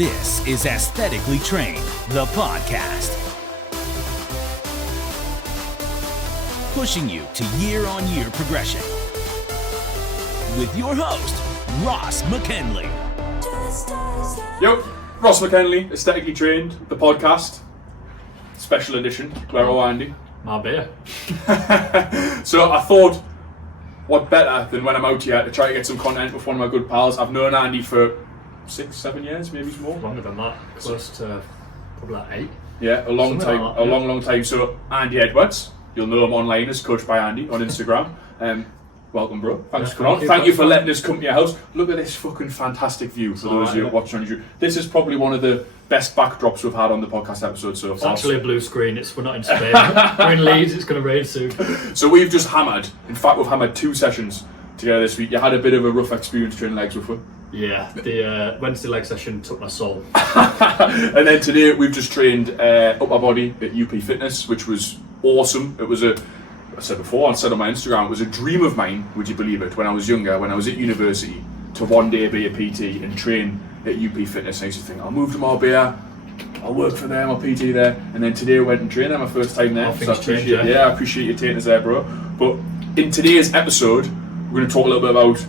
This is Aesthetically Trained, the podcast. Pushing you to year-on-year progression. With your host, Ross McKinley. Yo, Ross McKinley, Aesthetically Trained, the podcast. Special edition. Where are Andy? My beer. So I thought, what better than when I'm out here to try to get some content with one of my good pals. I've known Andy for 6-7 years, maybe more. Longer than that, close to probably like 8. Yeah, a long Something time, like that, a long time. So Andy Edwards, you'll know him online as Coached by Andy on Instagram. Welcome, bro. Thanks for coming on. Thank you for letting us come to your house. Look at this fucking fantastic view for those of you watching on YouTube. This is probably one of the best backdrops we've had on the podcast episode so far. It's actually a blue screen. We're not in Spain. We're in Leeds. It's going to rain soon. So we've just hammered. In fact, we've hammered 2 sessions together this week. You had a bit of a rough experience training legs with it. Yeah, the Wednesday leg session took my soul. And then today we've just trained upper body at UP Fitness, which was awesome. It was I said before, I said on my Instagram, it was a dream of mine, would you believe it, when I was younger, when I was at university, to one day be a PT and train at UP Fitness. I used to think, I'll move to Marbella, I'll work for them, I'll PT there. And then today I went and trained there, my first time there. So I appreciate you taking us there, bro. But in today's episode, we're going to talk a little bit about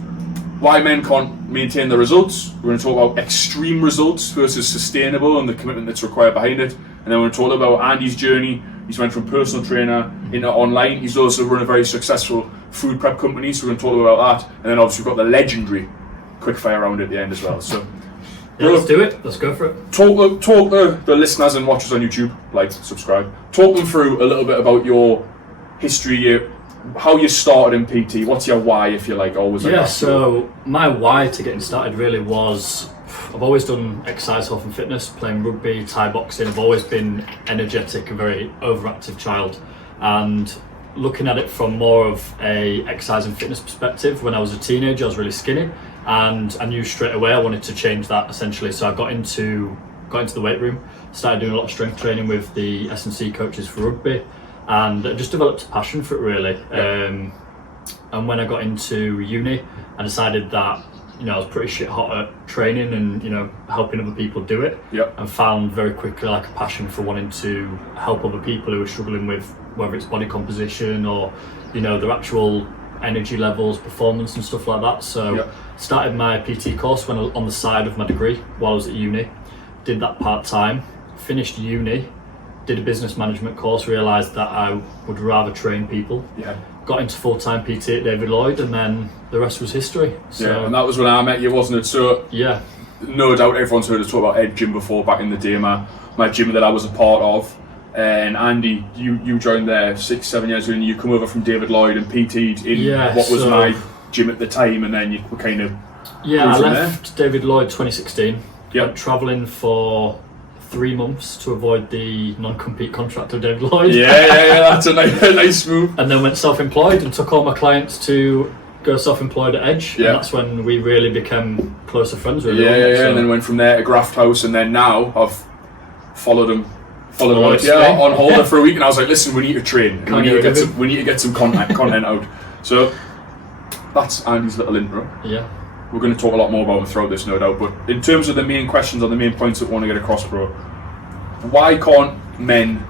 why men can't maintain the results. We're going to talk about extreme results versus sustainable and the commitment that's required behind it. And then we're going to talk about Andy's journey. He's went from personal trainer into online. He's also run a very successful food prep company, so we're going to talk about that. And then obviously we've got the legendary quickfire round at the end as well. So yeah, let's do it. Let's go for it. Talk the listeners and watchers on YouTube, like, subscribe. Talk them through a little bit about your history, how you started in PT. What's your why, if you like, always? Yeah, so my why to getting started really was, I've always done exercise, health and fitness, playing rugby, Thai boxing. I've always been energetic, a very overactive child. And looking at it from more of a exercise and fitness perspective, when I was a teenager, I was really skinny. And I knew straight away I wanted to change that, essentially. So I got into the weight room, started doing a lot of strength training with the S&C coaches for rugby. And I just developed a passion for it, really. And when I got into uni, I decided that, I was pretty shit hot at training and, helping other people do it. Yep. And found very quickly like a passion for wanting to help other people who are struggling with whether it's body composition or, their actual energy levels, performance and stuff like that. So started my PT course when on the side of my degree while I was at uni. Did that part-time, finished uni, did a business management course, realised that I would rather train people. Yeah. Got into full-time PT at David Lloyd, and then the rest was history. So, yeah, and that was when I met you, wasn't it? So yeah, no doubt everyone's heard us talk about Ed Gym before, back in the day, my gym that I was a part of. And Andy, you joined there 6-7 years ago, and you come over from David Lloyd and PT'd in what was my gym at the time, and then you were kind of I left David Lloyd 2016. Yep. Went travelling for 3 months to avoid the non-compete contract of David Lloyd. Yeah, that's a nice move. And then went self-employed and took all my clients to go self-employed at Edge. Yeah. And that's when we really became closer friends, really. Yeah. And then went from there to Graft House, and then now I've followed him on hold for a week, and I was like, listen, we need to train. We need to get some content out. So that's Andy's little intro. Yeah. We're going to talk a lot more about him throughout this, no doubt. But in terms of the main questions or the main points that we want to get across, bro, why can't men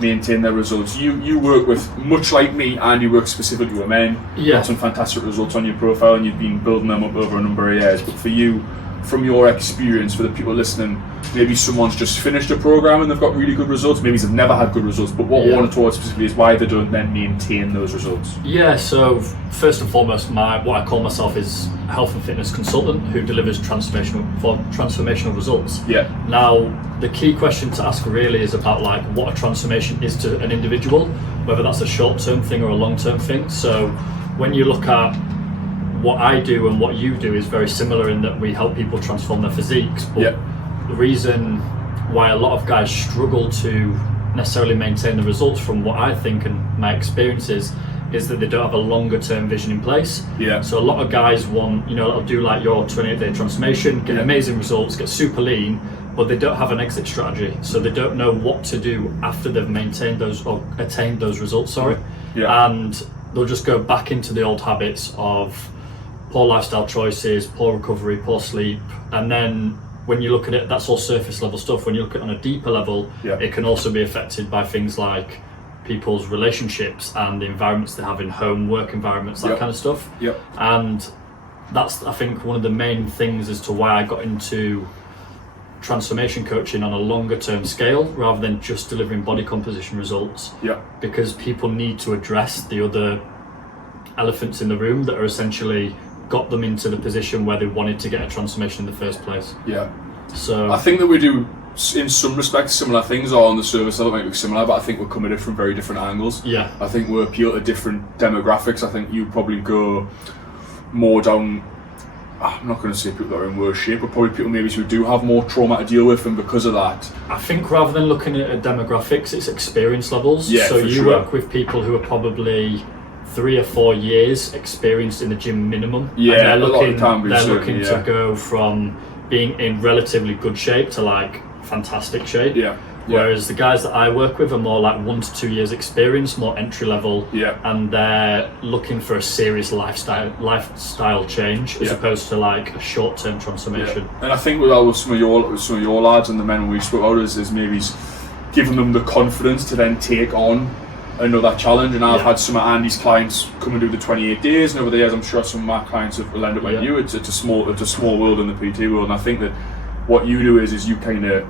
maintain their results? You work with, much like me, and you work specifically with men. Yeah. Some fantastic results on your profile, and you've been building them up over a number of years. But for you, from your experience, for the people listening, maybe someone's just finished a program and they've got really good results, maybe they've never had good results, but what we want to talk specifically is why they don't then maintain those results. Yeah, so first and foremost, what I call myself is a health and fitness consultant who delivers transformational results. Yeah. Now, the key question to ask really is about like what a transformation is to an individual, whether that's a short-term thing or a long-term thing. So when you look at what I do and what you do is very similar in that we help people transform their physiques, but the reason why a lot of guys struggle to necessarily maintain the results from what I think and my experiences is that they don't have a longer term vision in place. Yeah. So a lot of guys want, they'll do like your 28-day transformation, get amazing results, get super lean, but they don't have an exit strategy. So they don't know what to do after they've maintained those or attained those results, and they'll just go back into the old habits of poor lifestyle choices, poor recovery, poor sleep, and then when you look at it, that's all surface level stuff. When you look at it on a deeper level, it can also be affected by things like people's relationships and the environments they have in home, work environments, that kind of stuff. And that's, I think, one of the main things as to why I got into transformation coaching on a longer term scale rather than just delivering body composition results. Because people need to address the other elephants in the room that are essentially got them into the position where they wanted to get a transformation in the first place. So I think that we do, in some respects, similar things, or on the surface level might look similar, but I think we're coming at it from very different angles. I think we appeal to different demographics. I think you probably go more down, I'm not going to say people that are in worse shape, but probably people maybe who do have more trauma to deal with, and because of that, I think rather than looking at demographics, it's experience levels. So you work with people who are probably 3 or 4 years experienced in the gym minimum. And they're looking to go from being in relatively good shape to like fantastic shape. Whereas the guys that I work with are more like 1 to 2 years experience, more entry level, and they're looking for a serious lifestyle change as opposed to like a short term transformation. And I think with some of your lads and the men we spoke about is maybe giving them the confidence to then take on another challenge. And I've had some of Andy's clients come and do the 28 days, and over the years I'm sure some of my clients will end up like you. It's a small world in the PT world, and I think that what you do is you kind of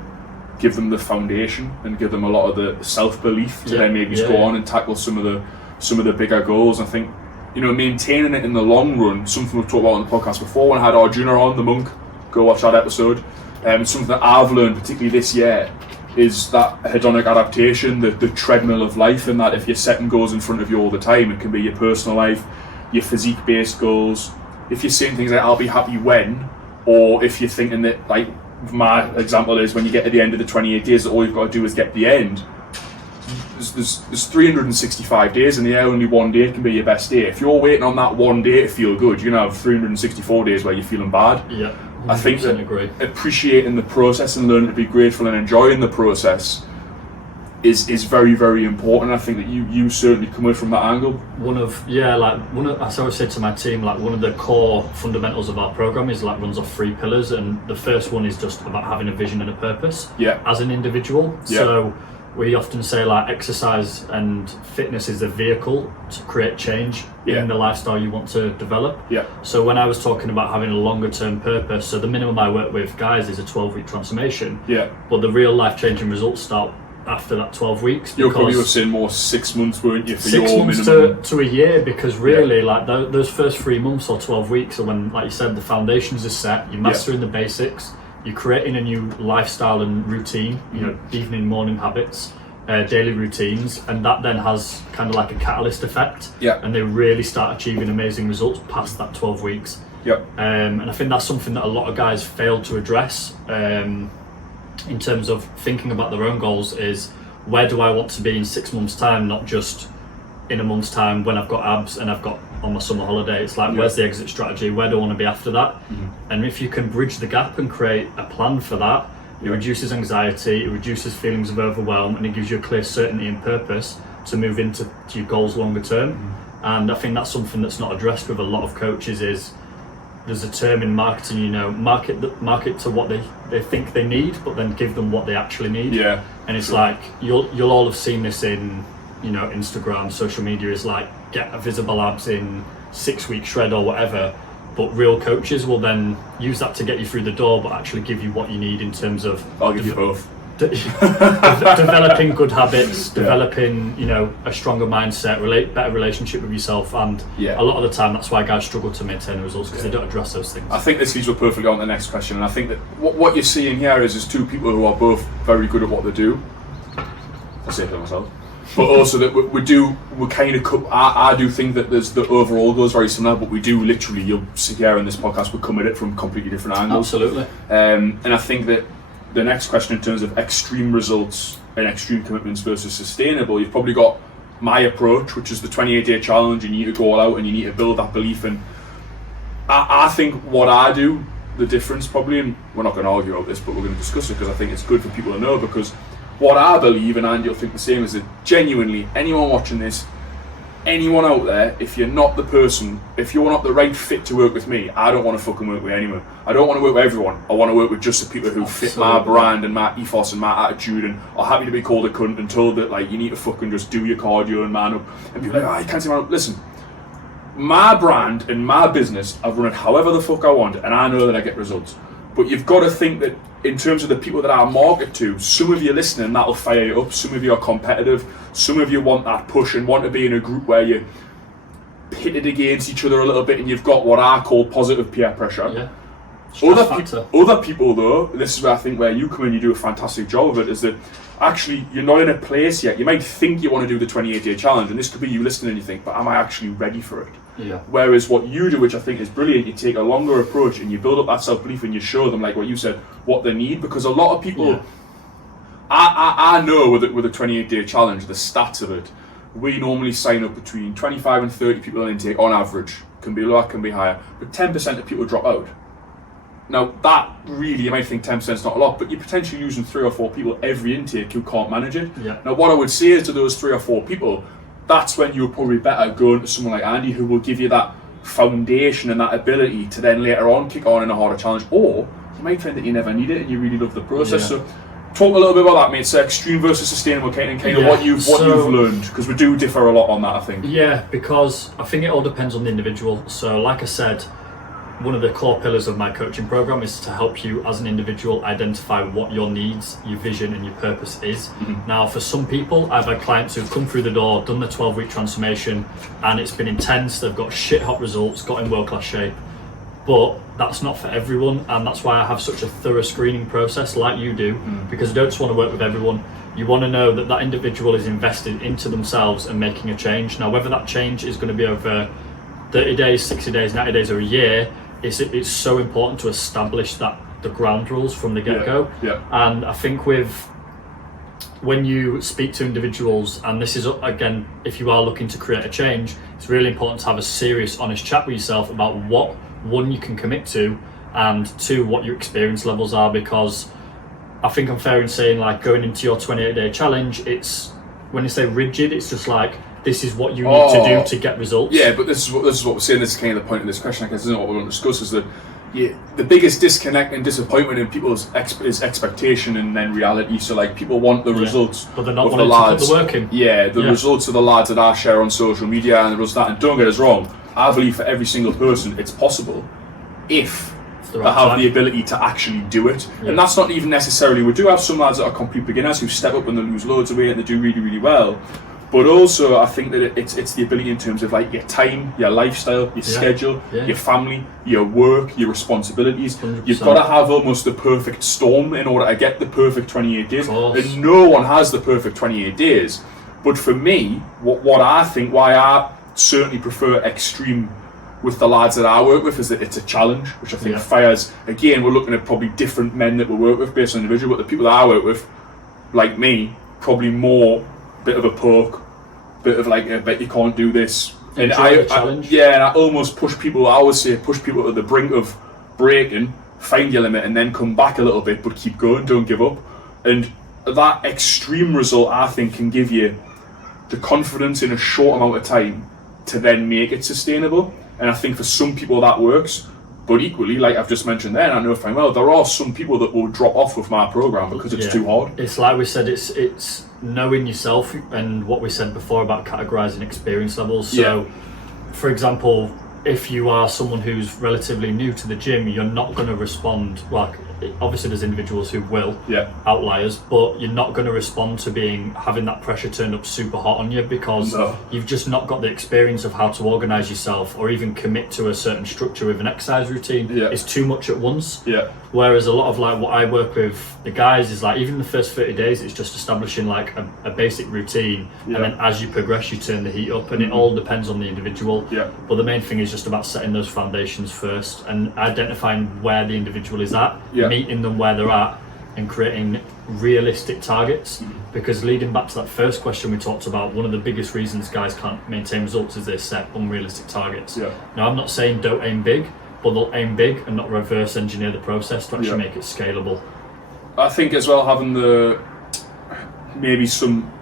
give them the foundation and give them a lot of the self-belief to then maybe go on and tackle some of the bigger goals. I think, you know, maintaining it in the long run, something we've talked about on the podcast before when I had Arjuna on, the monk, go watch that episode. Something that I've learned particularly this year is that hedonic adaptation, the treadmill of life, and that if you're setting goals in front of you all the time, it can be your personal life, your physique based goals, if you're saying things like I'll be happy when, or if you're thinking that, like my example is when you get to the end of the 28 days, all you've got to do is get the end. There's 365 days in the year, only one day can be your best day. If you're waiting on that one day to feel good, you're going to have 364 days where you're feeling bad. I think that appreciating the process and learning to be grateful and enjoying the process is very, very important. I think that you certainly come in from that angle. As I always say to my team, like one of the core fundamentals of our program is like runs off 3 pillars, and the first one is just about having a vision and a purpose as an individual. So we often say like exercise and fitness is the vehicle to create change in the lifestyle you want to develop. So when I was talking about having a longer term purpose, so the minimum I work with guys is a 12-week transformation. But the real life changing results start after that 12 weeks. You're probably saying more 6 months, weren't you, for 6 your months minimum? to a year, because really like those first 3 months or 12 weeks are when, like you said, the foundations are set, you're mastering the basics, you're creating a new lifestyle and routine, you know, evening, morning habits, daily routines, and that then has kind of like a catalyst effect, and they really start achieving amazing results past that 12 weeks. And I think that's something that a lot of guys fail to address in terms of thinking about their own goals, is where do I want to be in 6 months time, not just in a month's time when I've got abs and I've got on my summer holiday. It's like where's the exit strategy, where do I want to be after that? And if you can bridge the gap and create a plan for that, it reduces anxiety, it reduces feelings of overwhelm, and it gives you a clear certainty and purpose to move into your goals longer term. And I think that's something that's not addressed with a lot of coaches. Is there's a term in marketing, you know, market to what they think they need, but then give them what they actually need. And it's like you'll all have seen this in, you know, Instagram, social media, is like get a visible abs in 6 week shred or whatever. But real coaches will then use that to get you through the door, but actually give you what you need in terms of I'll give you both. Developing good habits, developing, you know, a stronger mindset, better relationship with yourself, and a lot of the time that's why guys struggle to maintain results, because they don't address those things. I think this leads us perfectly on to the next question, and I think that what you're seeing here is 2 people who are both very good at what they do. I say it to myself. But also that I do think that there's the overall goes very similar, but we do literally, you'll see here in this podcast, we come at it from completely different angles. Absolutely. And I think that the next question in terms of extreme results and extreme commitments versus sustainable, you've probably got my approach, which is the 28-day challenge, and you need to go all out and you need to build that belief. And I think what I do, the difference probably, and we're not going to argue about this, but we're going to discuss it because I think it's good for people to know, because what I believe, and Andy will think the same, is that genuinely anyone watching this, anyone out there, if you're not the person, if you're not the right fit to work with me, I don't want to fucking work with anyone. I don't want to work with everyone. I want to work with just the people who fit my brand and my ethos and my attitude and are happy to be called a cunt and told that like you need to fucking just do your cardio and man up. And people are like, oh, you can't say man up. Listen, my brand and my business, I've run it however the fuck I want, and I know that I get results. But you've got to think that in terms of the people that I market to, some of you listening, that'll fire you up. Some of you are competitive. Some of you want that push and want to be in a group where you're pitted against each other a little bit, and you've got what I call positive peer pressure. Yeah. Other people though, this is where I think where you come in, you do a fantastic job of it, is that actually you're not in a place yet. You might think you want to do the 28-day challenge, and this could be you listening and you think, but am I actually ready for it? Yeah. Whereas what you do, which I think is brilliant, you take a longer approach and you build up that self-belief and you show them, like what you said, what they need. Because a lot of people, I know with a 28-day challenge, the stats of it, we normally sign up between 25 and 30 people in intake on average. Can be lower, can be higher, but 10% of people drop out. Now that really, you might think 10% is not a lot, but you're potentially losing 3 or 4 people every intake who can't manage it. Yeah. Now what I would say is to those 3 or 4 people, that's when you're probably better going to someone like Andy, who will give you that foundation and that ability to then later on kick on in a harder challenge. Or you might find that you never need it and you really love the process. Yeah. So talk a little bit about that, mate. So extreme versus sustainable, kind of what you've learned, because we do differ a lot on that, I think. Yeah, because I think it all depends on the individual. So like I said, one of the core pillars of my coaching program is to help you as an individual identify what your needs, your vision and your purpose is. Mm-hmm. Now for some people, I've had clients who've come through the door, done the 12-week transformation, and it's been intense, they've got shit hot results, got in world-class shape, but that's not for everyone, and that's why I have such a thorough screening process like you do, because I don't just want to work with everyone. You want to know that that individual is invested into themselves and making a change. Now whether that change is going to be over 30 days, 60 days, 90 days or a year, it's so important to establish the ground rules from the get-go. Yeah. And I think when you speak to individuals, and this is again, if you are looking to create a change, it's really important to have a serious, honest chat with yourself about what, one, you can commit to, and two, what your experience levels are. Because I think I'm fair in saying, like, going into your 28-day challenge, it's, when you say rigid, it's just like, this is what you need to do to get results. Yeah, but this is what we're saying. This is kind of the point of this question, I guess, isn't it? What we're going to discuss is that the biggest disconnect and disappointment in people's is expectation and then reality. So like, people want the results, but they're not wanting to put the work in. Yeah, the results of the lads that I share on social media and the results that. And don't get us wrong, I believe for every single person it's possible if they have the ability to actually do it. Yeah. And that's not even necessarily. We do have some lads that are complete beginners who step up and they lose loads of weight and they do really, really well. But also, I think that it's the ability in terms of like your time, your lifestyle, your schedule, your family, your work, your responsibilities. 100%. You've got to have almost the perfect storm in order to get the perfect 28 days. And no one has the perfect 28 days. But for me, what I think, why I certainly prefer extreme with the lads that I work with, is that it's a challenge, which I think fires. Again, we're looking at probably different men that we work with based on individual, but the people that I work with, like me, probably more bit of a poke, bit of like, I bet you can't do this. And I almost push people. I always say push people to the brink of breaking, find your limit, and then come back a little bit, but keep going, don't give up. And that extreme result, I think, can give you the confidence in a short amount of time to then make it sustainable. And I think for some people that works. But equally, like I've just mentioned there, and I know fine well, there are some people that will drop off with my program because it's too hard. It's like we said, it's knowing yourself, and what we said before about categorizing experience levels. So, for example, if you are someone who's relatively new to the gym, you're not going to respond. Well, obviously there's individuals who will, outliers, but you're not going to respond to having that pressure turned up super hot on you, because you've just not got the experience of how to organize yourself or even commit to a certain structure with an exercise routine. It's too much at once. Whereas a lot of like what I work with the guys is like, even the first 30 days, it's just establishing like a basic routine, and then as you progress, you turn the heat up, and it all depends on the individual. But the main thing is just about setting those foundations first and identifying where the individual is at, meeting them where they're at, and creating realistic targets. Because leading back to that first question we talked about, one of the biggest reasons guys can't maintain results is they set unrealistic targets. Now, I'm not saying don't aim big, but they'll aim big and not reverse engineer the process to actually make it scalable. I think as well, having maybe some,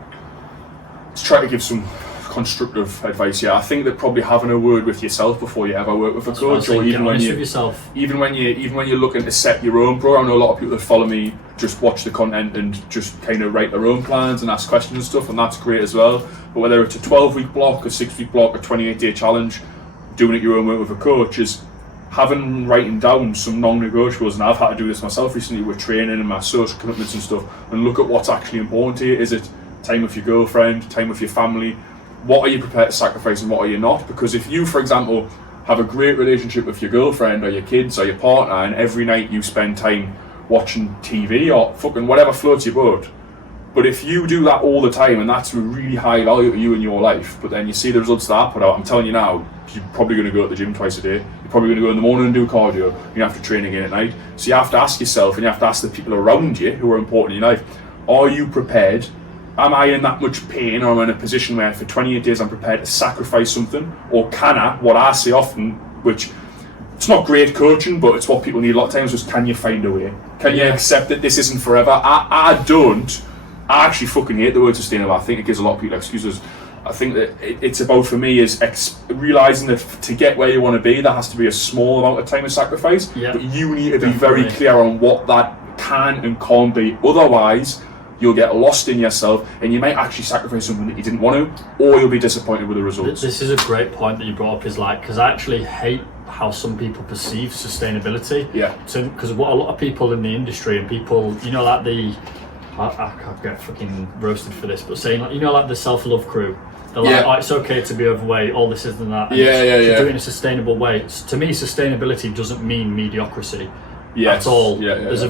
to try to give some constructive advice. Yeah, I think that probably having a word with yourself before you ever work with a coach, or even when you're looking to set your own program. I know a lot of people that follow me just watch the content and just kind of write their own plans and ask questions and stuff, and that's great as well. But whether it's a 12-week block, a 6-week block, a 28-day challenge, doing it your own way with a coach is writing down some non-negotiables. And I've had to do this myself recently with training and my social commitments and stuff, and look at what's actually important to you. Is it time with your girlfriend, time with your family? What are you prepared to sacrifice and what are you not? Because if you, for example, have a great relationship with your girlfriend or your kids or your partner, and every night you spend time watching TV or fucking whatever floats your boat, but if you do that all the time and that's a really high value to you in your life, but then you see the results that put out, I'm telling you now, you're probably going to go to the gym twice a day, you're probably going to go in the morning and do cardio, and you have to train again at night. So you have to ask yourself, and you have to ask the people around you who are important in your life, are you prepared? Am I in that much pain, or am I in a position where for 28 days I'm prepared to sacrifice something? Or can I, what I say often, which it's not great coaching, but it's what people need a lot of times, is can you find a way? Can you accept that this isn't forever? I actually fucking hate the word sustainable. I think it gives a lot of people excuses. I think that it's about, for me, is realising that to get where you want to be, there has to be a small amount of time of sacrifice, but you need to be very clear on what that can and can't be. Otherwise, you'll get lost in yourself, and you might actually sacrifice something that you didn't want to, or you'll be disappointed with the results. This is a great point that you brought up, is like, because I actually hate how some people perceive sustainability. Yeah. Because what a lot of people in the industry, and people, you know, like I can't get fucking roasted for this, but saying, like, you know, like the self-love crew. They're like, oh, it's okay to be overweight, all this, and that. And do it in a sustainable way. To me, sustainability doesn't mean mediocrity. At all. It's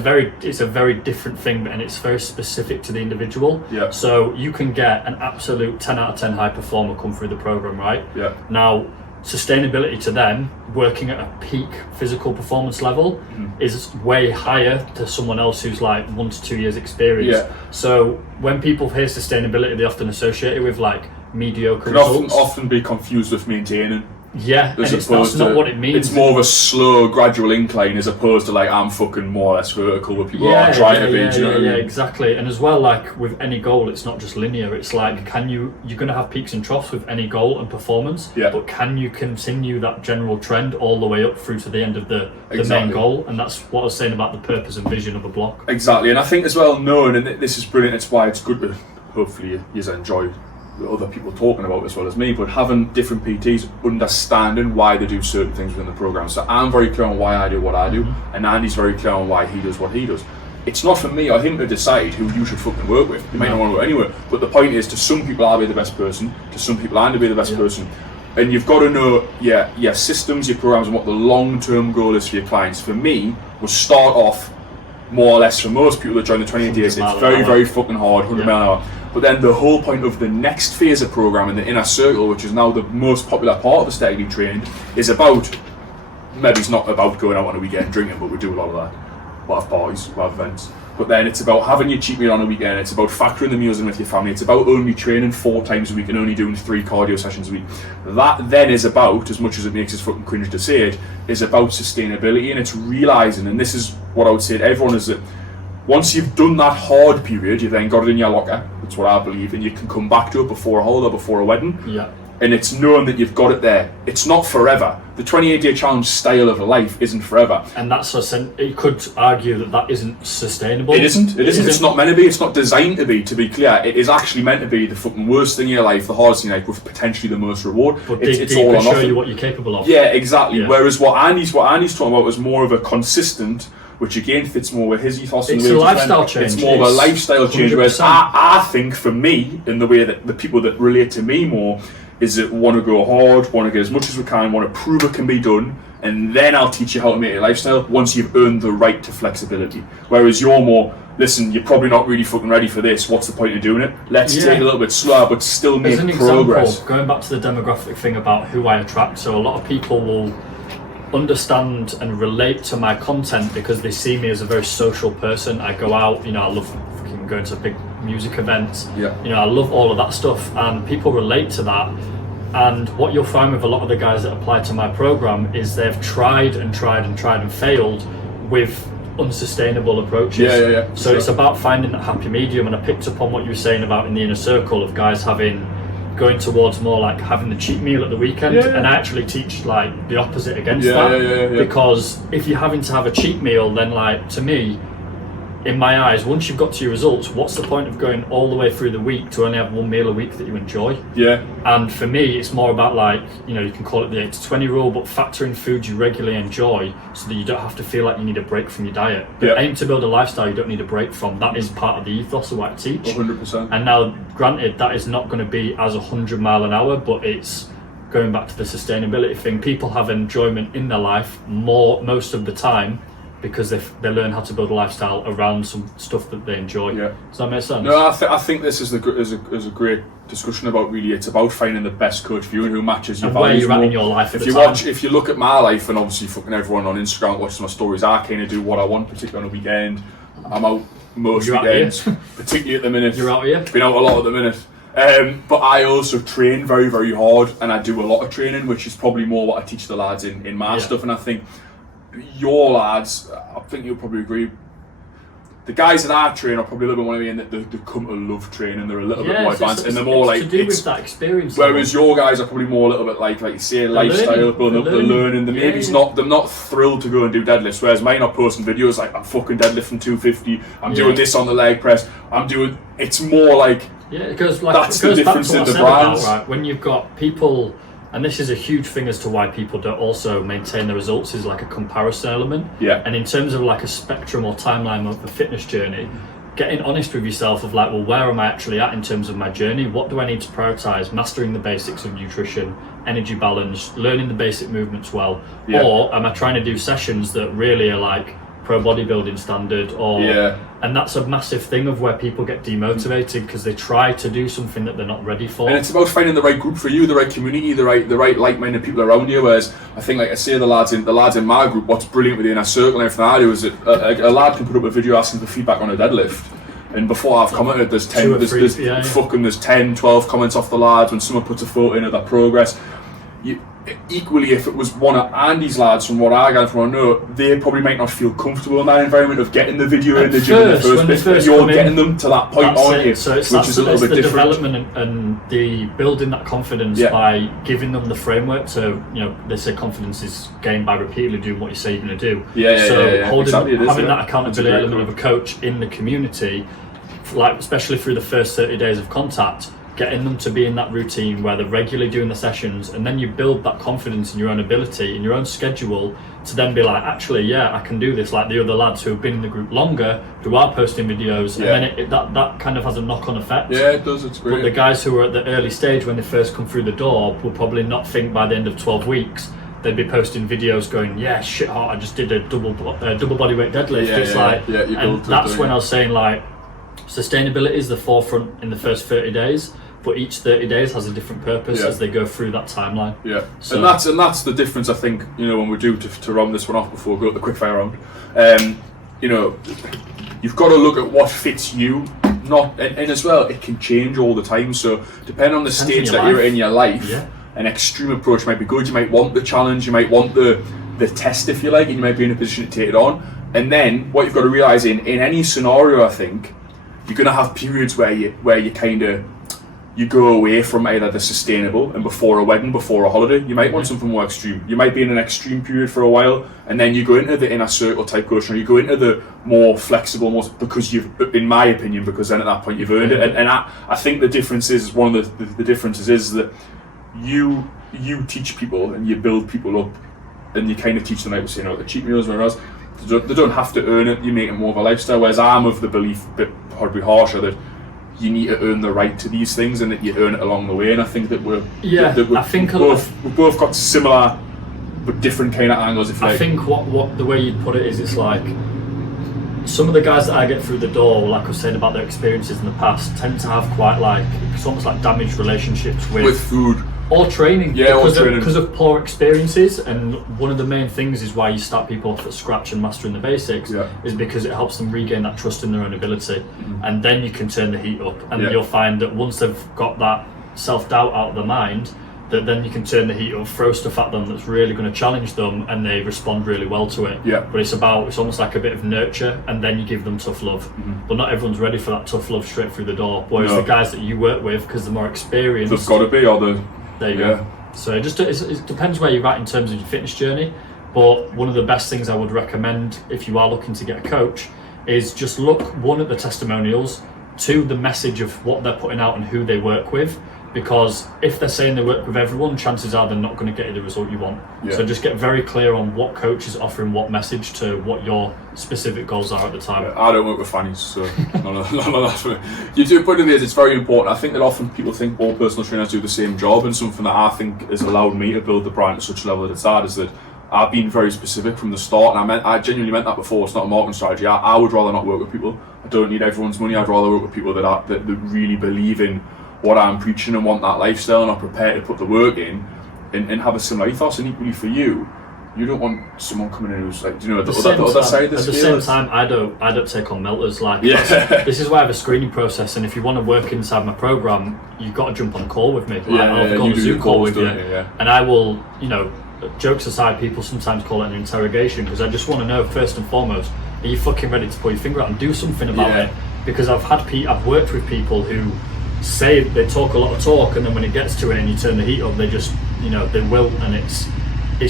a very different thing, and it's very specific to the individual. So you can get an absolute 10 out of 10 high performer come through the program, right? Now, sustainability to them, working at a peak physical performance level, is way higher to someone else who's like 1 to 2 years experience. So when people hear sustainability, they often associate it with like mediocre results. Often be confused with maintaining. That's not what it means. It's more of a slow, gradual incline, as opposed to like, I'm fucking more or less vertical with people are trying to be. Do you know what I mean? Exactly. And as well, like with any goal, it's not just linear. It's like, you're going to have peaks and troughs with any goal and performance, but can you continue that general trend all the way up through to the end of the main goal? And that's what I was saying about the purpose and vision of a block. Exactly. And I think as well, knowing, and this is brilliant, it's why it's good to, hopefully you enjoy other people talking about as well as me, but having different PTs understanding why they do certain things within the program. So I'm very clear on why I do what I do, and Andy's very clear on why he does what he does. It's not for me or him to decide who you should fucking work with. You might not want to work anywhere, but the point is, to some people I'll be the best person, to some people I'm to be the best person. And you've got to know your systems, your programs, and what the long-term goal is for your clients. For me, we'll start off more or less, for most people that join the 28 days, it's very, very fucking hard, 100 mile an hour. But then the whole point of the next phase of program in the inner circle, which is now the most popular part of aesthetically trained, is about, maybe it's not about going out on a weekend drinking, but we do a lot of that. We'll have parties, we'll have events. But then it's about having your cheat meal on a weekend, it's about factoring the meals in with your family, it's about only training 4 times a week and only doing 3 cardio sessions a week. That then is about, as much as it makes us fucking cringe to say it, is about sustainability, and it's realising, and this is what I would say to everyone, is that once you've done that hard period, you've then got it in your locker. That's what I believe, and you can come back to it before a holiday, before a wedding. And it's knowing that you've got it there. It's not forever. The 28-day challenge style of life isn't forever. And that's you could argue that isn't sustainable. It isn't. It's not meant to be. It's not designed to be. To be clear, it is actually meant to be the fucking worst thing in your life, the hardest thing in your life, with potentially the most reward. But it's all all on show you what you're capable of. Yeah, exactly. Whereas what Andy's talking about was more of a consistent, which again fits more with his ethos. It's a lifestyle change. It's more of a lifestyle change. Whereas I think, for me, in the way that the people that relate to me more, is that want to go hard, want to get as much as we can, want to prove it can be done, and then I'll teach you how to make it a lifestyle once you've earned the right to flexibility. Whereas you're more, listen, you're probably not really fucking ready for this, what's the point of doing it? Let's take it a little bit slower, but still make progress. Example, going back to the demographic thing about who I attract, so a lot of people will understand and relate to my content because they see me as a very social person. I go out, I love fucking going to big music events, I love all of that stuff, and people relate to that. And what you'll find with a lot of the guys that apply to my program is they've tried and failed with unsustainable approaches. So it's about finding that happy medium, and I picked up on what you were saying about in the inner circle of guys having going towards more like having the cheat meal at the weekend, and I actually teach like the opposite against that. Because if you're having to have a cheat meal, then like to me, in my eyes, once you've got to your results, what's the point of going all the way through the week to only have one meal a week that you enjoy? And for me, it's more about like, you know, you can call it the 80-20 rule, but factor in food you regularly enjoy so that you don't have to feel like you need a break from your diet. But aim to build a lifestyle you don't need a break from. That is part of the ethos of what I teach. 100%. And now, granted, that is not going to be as 100 mile an hour, but it's going back to the sustainability thing. People have enjoyment in their life most of the time, because they learn how to build a lifestyle around some stuff that they enjoy. Does that make sense? No, I think this is a great discussion about, really, it's about finding the best coach for you and who matches your values. Where you're at in your life. If you look at my life, and obviously fucking everyone on Instagram watches my stories, I kind of do what I want, particularly on a weekend. I'm out most weekends, particularly at the minute. You're out here? Been out a lot at the minute. But I also train very, very hard, and I do a lot of training, which is probably more what I teach the lads in my stuff. And I think your lads, I think you'll probably agree, the guys that I train are probably a little bit more in that they come to love training. They're a little bit more advanced, and they're more like to do with that experience. Whereas your guys are probably more a little bit like you say, lifestyle, building up, they're learning. They're not thrilled to go and do deadlifts. Whereas mine are posting videos like, I'm fucking deadlifting 250. I'm doing this on the leg press. It's more like it goes that's the difference in the brands. Right? When you've got people. And this is a huge thing as to why people don't also maintain the results, is like a comparison element. And in terms of like a spectrum or timeline of the fitness journey, getting honest with yourself of like, well, where am I actually at in terms of my journey? What do I need to prioritize? Mastering the basics of nutrition, energy balance, learning the basic movements well. Or am I trying to do sessions that really are like pro bodybuilding standard, and that's a massive thing of where people get demotivated because they try to do something that they're not ready for. And it's about finding the right group for you, the right community, the right like-minded people around you. Whereas I think, like I say, the lads in my group, what's brilliant with the inner circle and everything I do is that a lad can put up a video asking for feedback on a deadlift, and before I've commented, there's 10, 12 comments off the lads when someone puts a photo in of their progress. Equally, if it was one of Andy's lads, from what I got from what I know, they probably might not feel comfortable in that environment of getting the video in the gym in the first place, but you're getting them to that point, aren't you? So it's a little bit different. Development and the building that confidence by giving them the framework to, you know, they say confidence is gained by repeatedly doing what you say you're going to do. Having that accountability element of a coach in the community, like especially through the first 30 days of contact, getting them to be in that routine where they're regularly doing the sessions, and then you build that confidence in your own ability, in your own schedule, to then be like, actually, I can do this, like the other lads who have been in the group longer, who are posting videos, and then that kind of has a knock-on effect. It does, it's great. But the guys who are at the early stage when they first come through the door will probably not think by the end of 12 weeks they'd be posting videos going, shit hot, I just did a double bodyweight deadlift. And that's when I was saying, like, sustainability is the forefront in the first 30 days, but each 30 days has a different purpose as they go through that timeline. So, and that's the difference, I think, you know, when we do to round this one off before we go to the quickfire round. You know, you've got to look at what fits you, and as well, it can change all the time. So depending on the stage that you're in your life, an extreme approach might be good. You might want the challenge, you might want the test, if you like, and you might be in a position to take it on. And then what you've got to realise in any scenario, I think, you're going to have periods where you kind of you go away from either the sustainable, and before a wedding, before a holiday, you might want something more extreme. You might be in an extreme period for a while, and then you go into the inner circle type coaching, or you go into the more flexible, because in my opinion, because then at that point you've earned it. And I think the difference is, one of the differences is that you teach people and you build people up, and you kind of teach them, like we're saying, the cheat meals, whereas they don't have to earn it. You make it more of a lifestyle. Whereas I'm of the belief, a bit probably harsher, that you need to earn the right to these things, and that you earn it along the way. And I think that we've both got similar but different kind of angles. I think what the way you'd put it is, it's like some of the guys that I get through the door, like I was saying about their experiences in the past, tend to have quite like, it's almost like damaged relationships with food or training, because of poor experiences. And one of the main things is why you start people off at scratch and mastering the basics, is because it helps them regain that trust in their own ability, and then you can turn the heat up, and you'll find that once they've got that self-doubt out of their mind, that then you can turn the heat up, throw stuff at them that's really going to challenge them, and they respond really well to it. Yeah. But it's almost like a bit of nurture, and then you give them tough love. But not everyone's ready for that tough love straight through the door. Whereas the guys that you work with, because they're more experienced, they've got to be, there you go. So it depends where you're at in terms of your fitness journey. But one of the best things I would recommend if you are looking to get a coach is just look, one, at the testimonials, two, the message of what they're putting out and who they work with. Because if they're saying they work with everyone, chances are they're not going to get you the result you want. Yeah. So just get very clear on what coach is offering what message to what your specific goals are at the time. I don't work with fannies, so none of that's for me. You do, but it is, it's very important. I think that often people think all personal trainers do the same job, and something that I think has allowed me to build the brand to such a level that it's at is that I've been very specific from the start, and I genuinely meant that before. It's not a marketing strategy. I would rather not work with people. I don't need everyone's money. I'd rather work with people that really believe in what I'm preaching and want that lifestyle and are prepared to put the work in and have a similar ethos. And equally for you, you don't want someone coming in who's like, do you know, the other side of the scale. At the same time, I don't take on melters. This is why I have a screening process, and if you want to work inside my program, you've got to jump on a call with me. I'll go on a Zoom call with you, and I will, jokes aside, people sometimes call it an interrogation, because I just want to know, first and foremost, are you fucking ready to pull your finger out and do something about it? Because I've worked with people who say they talk a lot of talk, and then when it gets to it and you turn the heat up, they just, they will, and it's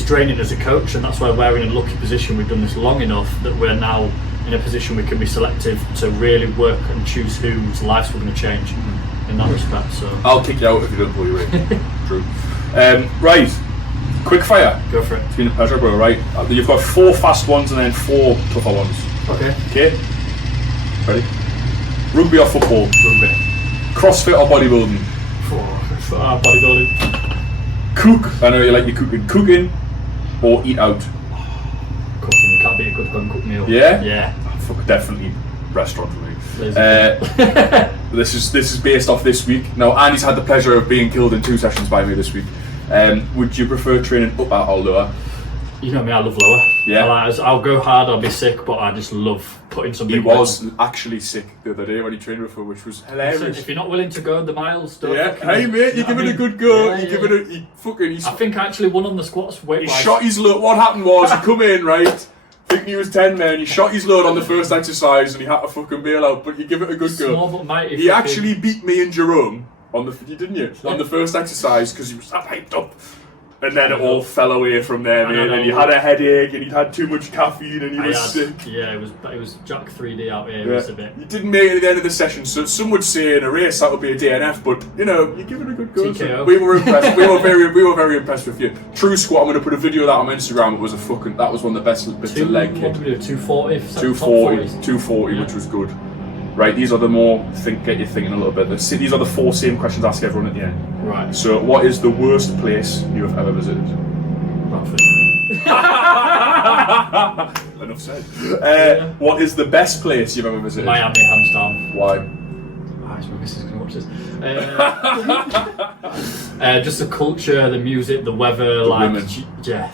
draining as a coach. And that's why we're in a lucky position. We've done this long enough that we're now in a position we can be selective to really work and choose whose lives we're going to change in that respect. So I'll kick you out if you don't pull your weight. True. Right, quick fire. Go for it. It's been a pleasure, bro. Right, you've got 4 fast ones and then 4 tougher ones. Okay, ready? Rugby or football? Rugby. CrossFit or bodybuilding? Bodybuilding. Cook. I know you like your cooking. Cooking or eat out? Cooking. You can't beat a good home cooked meal. Yeah? Yeah. Fuck, definitely restaurant for me. This is based off this week. Now, Andy's had the pleasure of being killed in 2 sessions by me this week. Would you prefer training up or lower? You know me, I love lower. Yeah. I'll go hard, I'll be sick, but I just love putting something. He was actually sick the other day when he trained with her, which was hilarious. If you're not willing to go the miles, don't. Yeah. Hey mate, you give it a good go. I think I actually won on the squats weight. He shot his load. What happened was he come in right. Thinking he was 10 men, he shot his load on the first exercise and he had to fucking bail out. But you give it a good go. Small but mighty. He actually beat me and Jerome on the first exercise because he was that hyped up. And then it all fell away from there, mate. And he had a headache, and he'd had too much caffeine, and he was sick. Yeah, it was Jack 3D out here. It was a bit. You didn't make it at the end of the session, so some would say in a race that would be a DNF, but you give it a good go. TKO. So we were impressed. we were very impressed with you. True squat. I'm going to put a video of that on my Instagram. It was that was one of the best bits of leg kick. What did we do? 240. 240, which was good. Right, these are the get you thinking a little bit. These are the 4 same questions I ask everyone at the end. Right. So, what is the worst place you have ever visited? Bradford. Enough said. What is the best place you've ever visited? Miami, hands down. Why? My missus is going to watch this. Just the culture, the music, the weather, women. Yeah.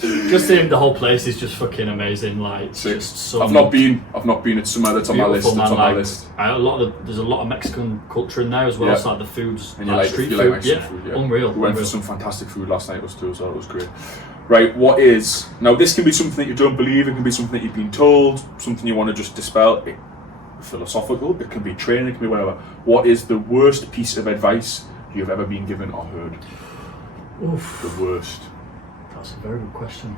Just the whole place is just fucking amazing. Just so. I've not been at somewhere that's on my list. There's a lot of Mexican culture in there as well. Yeah. So the foods and you street food. Like Mexican food. Yeah. Unreal. We went for some fantastic food last night too, so it was great. Right, now this can be something that you don't believe. It can be something that you've been told, something you want to just dispel. Philosophical. It can be training. It can be whatever. What is the worst piece of advice you've ever been given or heard? Oof. The worst. That's a very good question.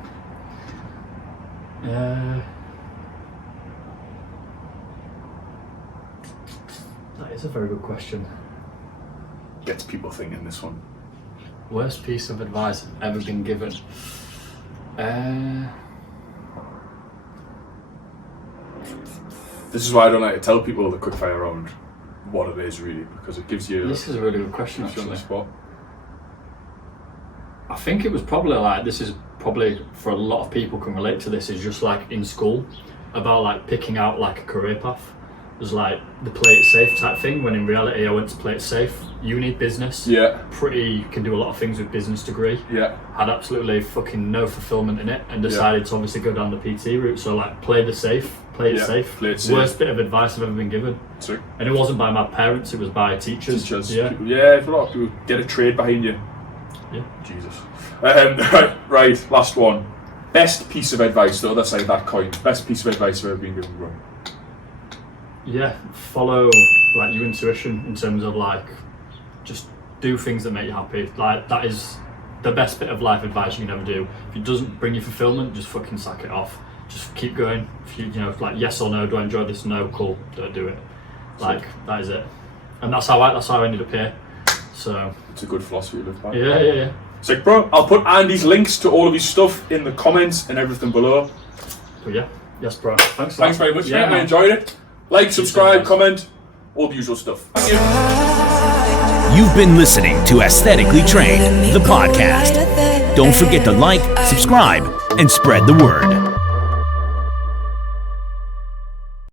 That is a very good question. Gets people thinking, this one. Worst piece of advice I've ever been given. This is why I don't like to tell people the quickfire round what it is really, because it gives you. This is a really good question actually. On the spot. I think it was probably this is probably for a lot of people can relate to this, is just like in school about picking out a career path. was like the play it safe type thing, when in reality I went to play it safe. Uni, business. Yeah. Can do a lot of things with business degree. Yeah. Had absolutely fucking no fulfillment in it, and decided to obviously go down the PT route. So like, play it safe. Play it safe. Worst bit of advice I've ever been given. True. And it wasn't by my parents, it was by teachers. Yeah. Yeah, a lot of people get a trade behind you. Yeah. Jesus. Right, last one. Best piece of advice, the other side of that coin. Best piece of advice I've ever been given, bro. Yeah, follow like your intuition in terms of like, just do things that make you happy. Like, that is the best bit of life advice you can ever do. If it doesn't bring you fulfillment, just fucking sack it off. Just keep going. If you know, like, yes or no, do I enjoy this? No, cool, don't do it. Like, that is it. And that's how I ended up here. So it's a good philosophy to live by. Yeah. Sick, bro. I'll put Andy's links to all of his stuff in the comments and everything below. But yeah, yes, bro. Thanks very much, mate. I enjoyed it. Like, subscribe, comment, all the usual stuff. Thank you. You've been listening to Aesthetically Trained, the podcast. Don't forget to like, subscribe, and spread the word.